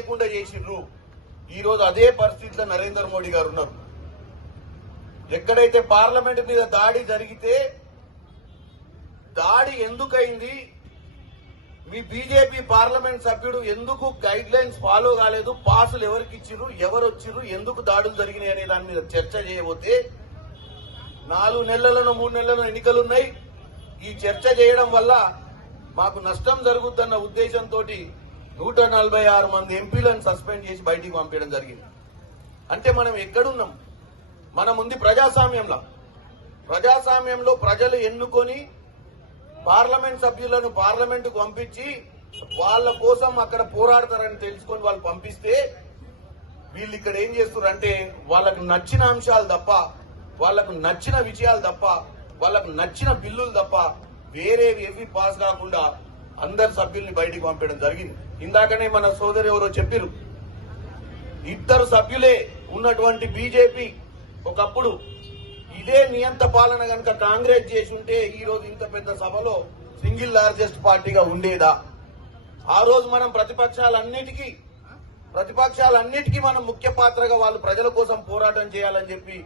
లేకుండా చేసిండ్రు. ఈ రోజు అదే పరిస్థితిలో నరేంద్ర మోడీ గారు ఉన్నారు. ఎక్కడైతే పార్లమెంట్ మీద దాడి జరిగితే దాడి ఎందుకైంది, మీ బీజేపీ పార్లమెంట్ సభ్యుడు ఎందుకు గైడ్ లైన్స్ ఫాలో కాలేదు, పాసులు ఎవరికి ఇచ్చిర్రు, ఎవరు వచ్చిర్రు, ఎందుకు దాడులు జరిగినాయి అనే దాని మీద చర్చ చేయబోతే 4 నెలలను 3 నెలలను ఎన్నికలున్నాయి. ఈ చర్చ చేయడం వల్ల మాకు నష్టం జరుగుతున్న ఉద్దేశంతో 146 మంది ఎంపీలను సస్పెండ్ చేసి బయటికి పంపించడం జరిగింది. అంటే మనం ఎక్కడున్నాం? మనం ఉంది ప్రజాస్వామ్యంలో ప్రజలు ఎన్నుకొని పార్లమెంట్ సభ్యులను పార్లమెంటుకు పంపించి వాళ్ళ కోసం అక్కడ పోరాడతారని తెలుసుకొని వాళ్ళు పంపిస్తే వీళ్ళు ఇక్కడ ఏం చేస్తున్నారంటే వాళ్ళకు నచ్చిన అంశాలు తప్ప, వాళ్ళకు నచ్చిన విషయాలు తప్ప, వాళ్ళకు నచ్చిన బిల్లులు తప్ప వేరేవి ఏవి పాస్ కాకుండా అందరు సభ్యుల్ని బయటికి పంపించడం జరిగింది. ఇందాకనే మన సోదరు ఎవరో చెప్పారు, 2 సభ్యులే ఉన్నటువంటి బీజేపీ ఒకప్పుడు ఇదే నియంత పాలన కనుక కాంగ్రెస్ చేసి ఉంటే ఈ రోజు ఇంత పెద్ద సభలో సింగిల్ లార్జెస్ట్ పార్టీగా ఉండేదా? ఆ రోజు మనం ప్రతిపక్షాలన్నిటికీ మనం ముఖ్య పాత్రగా వాళ్ళు ప్రజల కోసం పోరాటం చేయాలని చెప్పి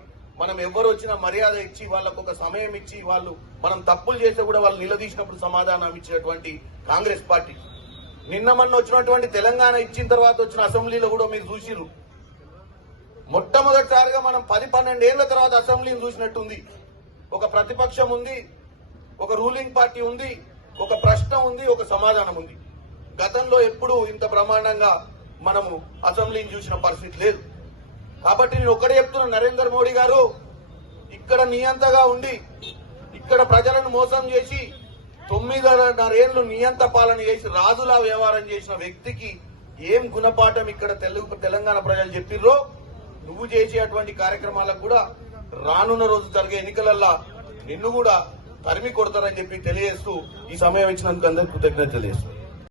మనం ఎవరు వచ్చినా మర్యాద ఇచ్చి వాళ్ళకు ఒక సమయం ఇచ్చి వాళ్ళు మనం తప్పులు చేస్తే కూడా వాళ్ళు నిలదీసినప్పుడు సమాధానం ఇచ్చినటువంటి కాంగ్రెస్ పార్టీ. నిన్న మొన్న వచ్చినటువంటి తెలంగాణ ఇచ్చిన తర్వాత వచ్చిన అసెంబ్లీలో కూడా మీరు చూసిరు, మొట్టమొదటిసారిగా మనం 10-12 ఏళ్ల తర్వాత అసెంబ్లీని చూసినట్టుంది. ఒక ప్రతిపక్షం ఉంది, ఒక రూలింగ్ పార్టీ ఉంది, ఒక ప్రశ్న ఉంది, ఒక సమాధానం ఉంది. గతంలో ఎప్పుడు ఇంత బ్రహ్మాండంగా మనము అసెంబ్లీని చూసిన పరిస్థితి లేదు. కాబట్టి నేను ఒక్కడే చెప్తున్నా, నరేంద్ర మోడీ గారు ఇక్కడ నియంతగా ఉండి ఇక్కడ ప్రజలను మోసం చేసి 9.5 ఏళ్లు నియంత పాలన చేసి రాజులా వ్యవహారం చేసిన వ్యక్తికి ఏం గుణపాఠం ఇక్కడ తెలంగాణ ప్రజలు చెప్పిర్రో నువ్వు చేసేటువంటి కార్యక్రమాలకు కూడా రానున్న రోజు జరిగే ఎన్నికలల్లా నిన్ను కూడా తరిమి కొడతారని చెప్పి తెలియజేస్తూ ఈ సమయం ఇచ్చినందుకు అందరికీ కృతజ్ఞతలు తెలియజేస్తాను.